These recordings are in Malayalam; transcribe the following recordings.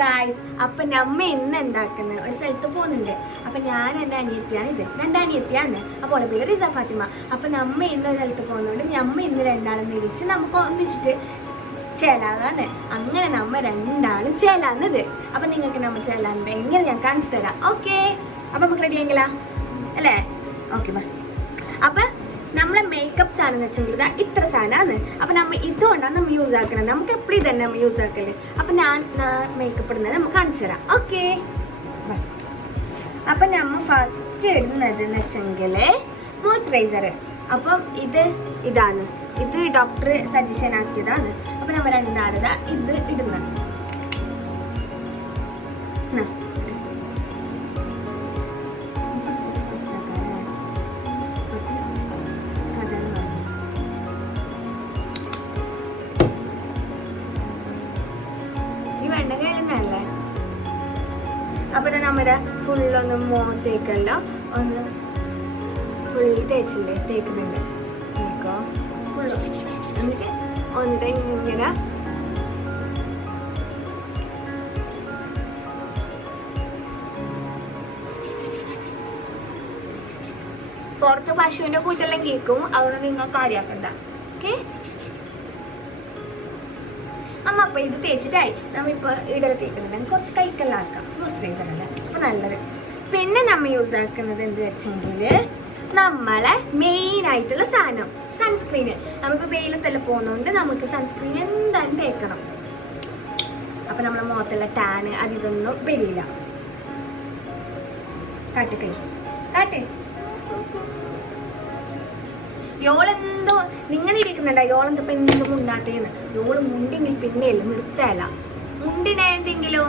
ഗായ്സ്, അപ്പൊ നമ്മ ഇന്ന് എന്താക്കുന്നത് ഒരു സ്ഥലത്ത് പോകുന്നുണ്ട്. അപ്പൊ ഞാൻ എൻ്റെ അനിയത്തിയാണ്, ഇത് രണ്ടനിയത്തിയാണ്. അപ്പോൾ അവളെ പേര് റിസ ഫാത്തിമ. അപ്പൊ നമ്മ ഇന്ന് ഒരു സ്ഥലത്ത് പോകുന്നതുകൊണ്ട് നമ്മ ഇന്ന് രണ്ടാളും വിളിച്ച് നമുക്ക് ഒന്നിച്ചിട്ട് ചേലാകാന്ന്. അങ്ങനെ നമ്മ രണ്ടാളും ചേലാന്നത്. അപ്പൊ നിങ്ങൾക്ക് നമ്മ ചേലാന്ന് എങ്ങനെ ഞാൻ കാണിച്ചു തരാം. ഓക്കെ, അപ്പൊ നമുക്ക് റെഡി ആയെങ്കിലാ അല്ലേ? ഓക്കെ ബാ. അപ്പൊ നമ്മളെ മേക്കപ്പ് സാധനം എന്ന് വെച്ചെങ്കിൽ ഇത്ര സാധനമാണ്. അപ്പം നമ്മൾ ഇതുകൊണ്ടാണ് നമ്മൾ യൂസ് ആക്കുന്നത്. നമുക്ക് എപ്പോഴും തന്നെ നമ്മൾ യൂസ് ആക്കല്ലേ. അപ്പം ഞാൻ മേക്കപ്പ് ഇടുന്നത് നമുക്ക് കാണിച്ചു തരാം. ഓക്കെ, അപ്പം നമ്മൾ ഫസ്റ്റ് ഇടുന്നത് എന്ന് വെച്ചെങ്കിൽ മോയ്സ്ചറൈസർ. അപ്പം ഇതാണ്, ഇത് ഡോക്ടർ സജഷൻ ആക്കിയതാണ്. അപ്പം നമ്മൾ രണ്ടാമത് ഇത് ഇടുന്നത്. വെണ്ണകയിലെന്നല്ലേ. അപ്പൊ നമ്മുടെ ഫുള്ളൊന്ന് മുഖത്തേക്കല്ല ഒന്ന് ഫുൾ തേച്ചില്ലേ, തേക്കുന്നുണ്ട് കേക്കോ ഫുള്ള്. എന്നിട്ട് ഒന്നിട്ട് ഇങ്ങനെ പുറത്ത് പശുവിന്റെ കൂട്ടെല്ലാം കേൾക്കും. അതുകൊണ്ട് നിങ്ങൾ കാര്യാക്കണ്ട. ഓക്കെ അമ്മ. അപ്പൊ ഇത് തേച്ചിട്ടായി നമ്മളിപ്പോൾ ഇടൽ തേക്കുന്നുണ്ട്. കുറച്ച് കൈക്കെല്ലാം ആക്കാം, മോയ്സ്ചറൈസർ അല്ല അപ്പൊ നല്ലത്. പിന്നെ നമ്മൾ യൂസ് ആക്കുന്നത് എന്ത് വെച്ചെങ്കിൽ നമ്മളെ മെയിൻ ആയിട്ടുള്ള സാധനം സൺസ്ക്രീന്. നമ്മളിപ്പോൾ വെയിലത്തെല്ലാം പോകുന്നതുകൊണ്ട് നമുക്ക് സൺസ്ക്രീൻ എന്തായാലും തേക്കണം. അപ്പൊ നമ്മളെ മുഖത്തുള്ള ടാന് ഇതൊന്നും വരില്ല. കാട്ട് കാട്ടേ. യോളെന്തോ നിങ്ങൾ ഇരിക്കുന്നുണ്ട, യോളെന്തപ്പോ എന്തെങ്കിലും മുണ്ടാത്തേന്ന്. യോള് മുണ്ടെങ്കിൽ പിന്നെയല്ല നിർത്തല്ല. മുണ്ടിനെ എന്തെങ്കിലും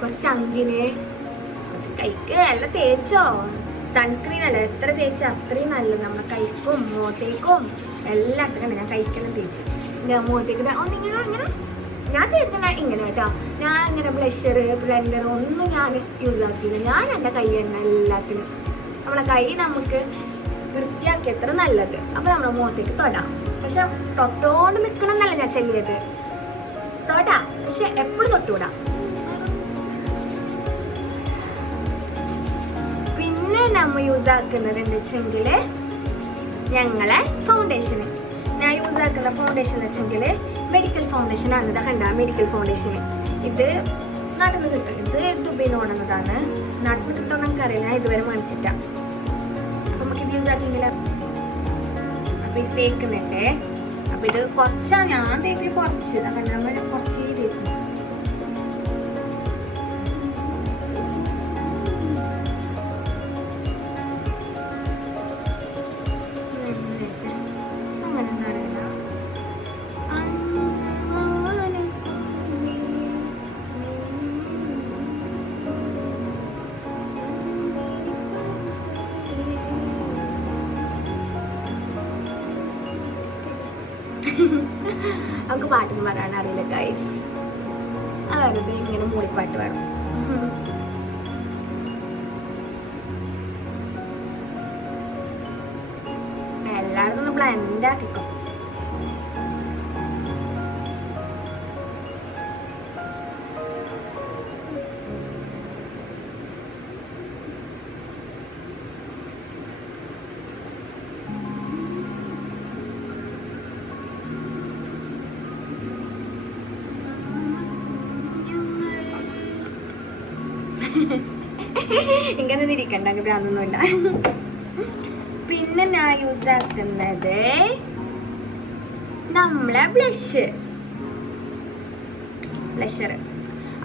കുറച്ച് അങ്കിന് കുറച്ച് കൈക്ക് എല്ലാം തേച്ചോ. സൺസ്ക്രീൻ അല്ല, എത്ര തേച്ചോ അത്രയും നല്ലത്. നമ്മളെ കൈക്കും മുഖത്തേക്കും എല്ലാത്തിനും. ഞാൻ കൈക്കെല്ലാം തേച്ച് ഞാൻ മുഖത്തേക്ക് ഒന്നിങ്ങനെ ഇങ്ങനെ ഞാൻ തേക്കുന്ന ഇങ്ങനെ കേട്ടോ. ഞാൻ ഇങ്ങനെ ബ്ലഷർ ബ്ലെൻഡർ ഒന്നും ഞാൻ യൂസ് ആക്കിയില്ല. ഞാൻ എൻ്റെ കൈ തന്നെ എല്ലാത്തിനും. നമ്മളെ കൈ നമുക്ക് വൃത്തിയാക്കി എത്ര നല്ലത്. അപ്പം നമ്മളെ മുഖത്തേക്ക് തൊടാം. പക്ഷെ തൊട്ടോണ്ട് നിൽക്കണം എന്നല്ല ഞാൻ ചെല്ലിയത്. തൊടാം, പക്ഷെ എപ്പോഴും തൊട്ടുകൂടാം. പിന്നെ നമ്മൾ യൂസ് ആക്കുന്നത് എന്താ വെച്ചെങ്കിൽ ഞങ്ങളെ ഫൗണ്ടേഷന്. ഞാൻ യൂസ് ആക്കുന്ന ഫൗണ്ടേഷൻ എന്ന് വെച്ചെങ്കിൽ മെഡിക്കൽ ഫൗണ്ടേഷൻ ആണ്. ഇതാ കണ്ട മെഡിക്കൽ ഫൗണ്ടേഷന്. ഇത് നാട്ടിൽ നിന്ന് കിട്ടും. ഇത് ദുബൈയിൽ നിന്ന് കൊണ്ടുവന്നതാണ്. നാട്ടിൽ നിന്ന് കിട്ടുമെന്ന് നമുക്കറിയില്ല, ഞാൻ ഇതുവരെ മേടിച്ചിട്ടാണ്. അപ്പം നമുക്ക് ഇത് യൂസ് ആക്കിയെങ്കിൽ അപ്പം ഇത് തേക്കുന്നുണ്ടേ. അപ്പം ഇത് കുറച്ചാണ് ഞാൻ തേക്കിൽ കുറച്ച്. അപ്പം നമ്മൾ കുറച്ച് തേക്കുന്നു. നമുക്ക് പാട്ടൊന്നും പാടാൻ അറിയില്ല ഗൈസ്. വെറുതെ ഇങ്ങനെ മൂളിപ്പാട്ട് വേണം. എല്ലായിടത്തും ഒന്ന് ബ്ലെൻഡ് ആക്കിക്കോ. ഇങ്ങനെ ഇരിക്കണ്ട, അങ്ങനെ അതൊന്നുമില്ല. പിന്നെ ഞാൻ യൂസ് ആക്കുന്നത് നമ്മളെ ബ്ലഷർ.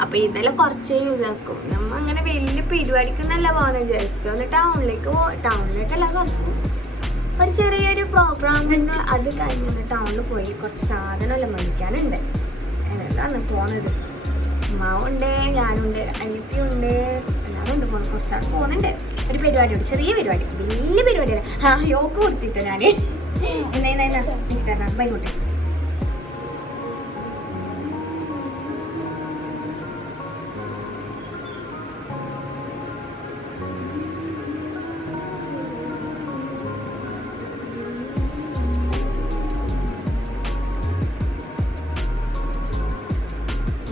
അപ്പൊ ഇതെല്ലാം കുറച്ചേ യൂസ് ആക്കും. നമ്മ അങ്ങനെ വലിയ പരിപാടിക്കൊന്നല്ല പോകുന്നത്. ജസ്റ്റ് ഒന്ന് ടൗണിലേക്കല്ല, കുറച്ച് ഒരു ചെറിയൊരു പ്രോഗ്രാമിന് അത് കഴിഞ്ഞ് ടൗണിൽ പോയി കുറച്ച് സാധനമെല്ലാം മേടിക്കാനുണ്ട്. അതിനെല്ലാം പോണത്. അമ്മാവുണ്ട്, ഞാനുണ്ട്, അനിയത്തിയുണ്ട്, എല്ലാവരും ഉണ്ട്. കുറച്ചാൾ പോകുന്നുണ്ട്. ഒരു പരിപാടിയുണ്ട്, ചെറിയ പരിപാടി, വലിയ പരിപാടിയല്ല. യോഗ കൊടുത്തിട്ടോ ഞാൻ. എന്നാ ബൈക്കോട്ടെ.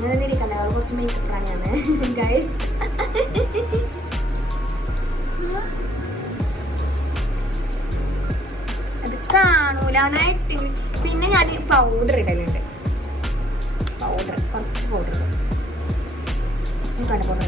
അങ്ങനെ ഇരിക്കണ്ട, അവൾ കുറച്ച് മേക്കപ്പ് പ്രാണിയാണ് ഗൈസ്. അത് കാണൂലാനായിട്ട്. പിന്നെ ഞാൻ പൗഡർ ഇടലുണ്ട്, കുറച്ച് പൗഡർ കണ്ട പൗഡർ.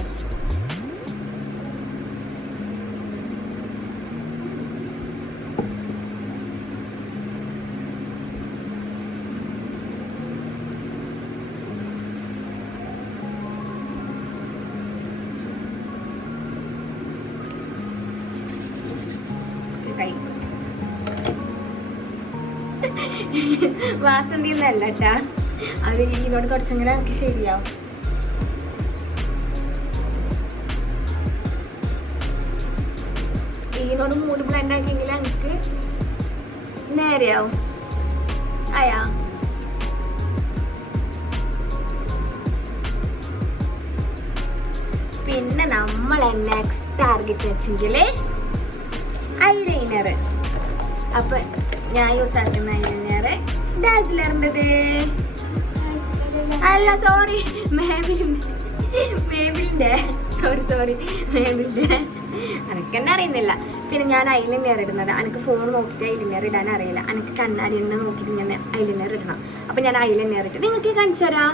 വാസന്തി ഒന്നല്ല കേട്ടാ, അത് ഇതിനോട് കുറച്ചെങ്കിലും എനിക്ക് ശരിയാവും. ഇതിനോട് മൂഡ് ബ്ലെൻഡ് ആക്കിയെങ്കിൽ എനിക്ക് നേരെയാവും. അയാ പിന്നെ നമ്മളെ നെക്സ്റ്റ് ടാർഗറ്റ് വെച്ചെങ്കിൽ ഐലൈനർ. അപ്പൊ ഞാൻ യൂസ് ആക്കുന്ന ഐലൈനർ ഡാസ്ലറിൻ്റെത് അല്ല, സോറി മേബിലിൻ്റെ എനിക്കെന്നെ അറിയുന്നില്ല. പിന്നെ ഞാൻ ഐലൈനർ ഇടുന്നത്, എനിക്ക് ഫോൺ നോക്കിയിട്ട് ഐലൈനർ ഇടാൻ അറിയില്ല, എനിക്ക് കണ്ണാടി എന്നെ നോക്കിയിട്ട് ഇങ്ങനെ ഐലൈനർ ഇടണം. അപ്പം ഞാൻ ഐലൈനർ ഇട്ട് നിങ്ങൾക്ക് കാണിച്ചു തരാം.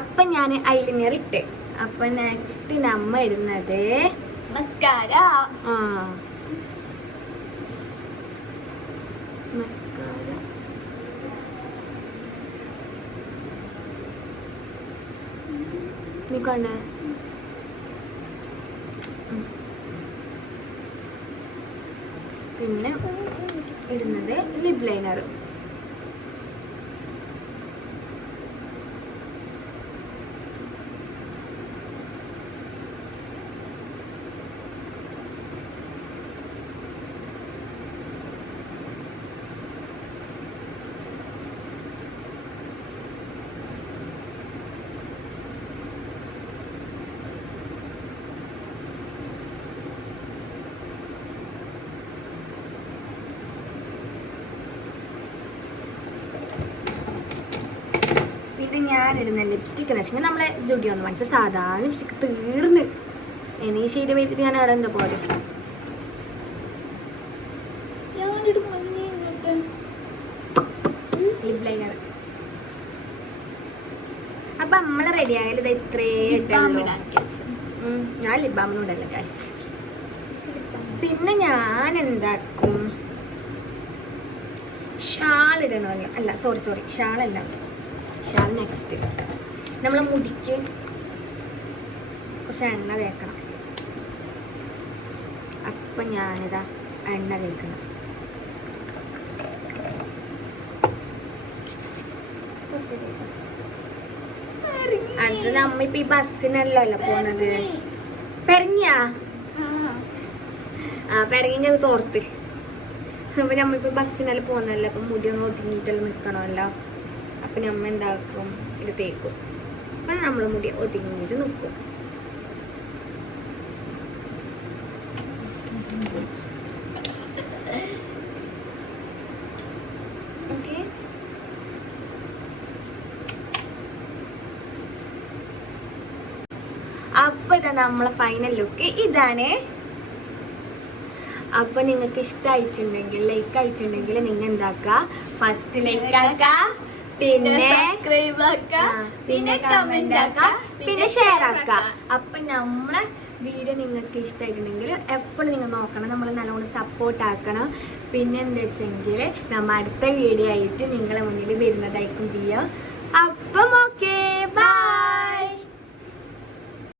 അപ്പം ഞാൻ ഐലൈനർ ഇട്ട്. അപ്പം നെക്സ്റ്റ് നമ്മ ഇടുന്നത് മസ്കാര. മസ്കാര നിക്കണ്ടേ. പിന്നെ ഇടുന്നത് ലിപ് ലൈനർ. പിന്നെ ഞാനിടുന്ന ലിപ്സ്റ്റിക്ക് എന്ന് വെച്ചാൽ നമ്മളെ ജുഡിയോ എന്ന് പറഞ്ഞാൽ സാധാ ലിപ്സ്റ്റിക്ക് തീർന്ന് ഇനി ഷെയ്ഡ് ചെയ്തിട്ട് ഞാൻ അവിടെ എന്താ പോലെ ലിപ് ലൈനർ. അപ്പം നമ്മൾ റെഡി ആയാലും ഇത് ഇത്രേ ഇട്ടുള്ളൂ. ഞാൻ ലിപ് ബാമിനോടല്ല ഗൈസ്. പിന്നെ ഞാൻ എന്താക്കും, ഷാൾ ഇടണമല്ലോ. അല്ല സോറി ഷാളല്ല, ഷാൾ നെക്സ്റ്റ്. നമ്മളെ മുടിക്ക് കുറച്ച് എണ്ണ തേക്കണം. അപ്പം ഞാനിതാ എണ്ണ തേക്കണം. അത് നമ്മിപ്പോ ഈ ബസ്സിനല്ലോ അല്ല പോണത്. പെരങ്ങിയാ പെരങ്ങിൻ്റെ തോർത്ത്. അപ്പം നമ്മിപ്പോൾ ബസ്സിനെല്ലാം പോകുന്നതല്ല, അപ്പം മുടിയൊന്നും ഒതുങ്ങിയിട്ടെല്ലാം നിൽക്കണമല്ലോ. അപ്പം നമ്മൾ എന്താക്കും, ഇത് തേക്കും. അപ്പം നമ്മൾ മുടി ഒതുങ്ങിയിട്ട് നിൽക്കും. ഓക്കെ, അപ്പം ഇതാ നമ്മളെ ഫൈനൽ ലുക്ക് ഇതാണ്. അപ്പം നിങ്ങൾക്ക് ഇഷ്ടമായിട്ടുണ്ടെങ്കിൽ, ലൈക്ക് ആയിട്ടുണ്ടെങ്കിൽ നിങ്ങൾ എന്താക്കുക, ഫസ്റ്റ് ലൈക്ക് ആക്കുക, പിന്നെ കമന്റ് ആക്കുക, പിന്നെ ഷെയർ ആക്കുക. അപ്പം നമ്മളെ വീഡിയോ നിങ്ങൾക്ക് ഇഷ്ടമായിട്ടുണ്ടെങ്കിൽ എപ്പോഴും നിങ്ങൾ നോക്കണം, നമ്മൾ നല്ലോണം സപ്പോർട്ട് ആക്കണം. പിന്നെ എന്താ വെച്ചെങ്കിൽ നമ്മൾ അടുത്ത വീഡിയോ ആയിട്ട് നിങ്ങളെ മുന്നിൽ വരുന്നതായിരിക്കും. അപ്പം ഓക്കേ.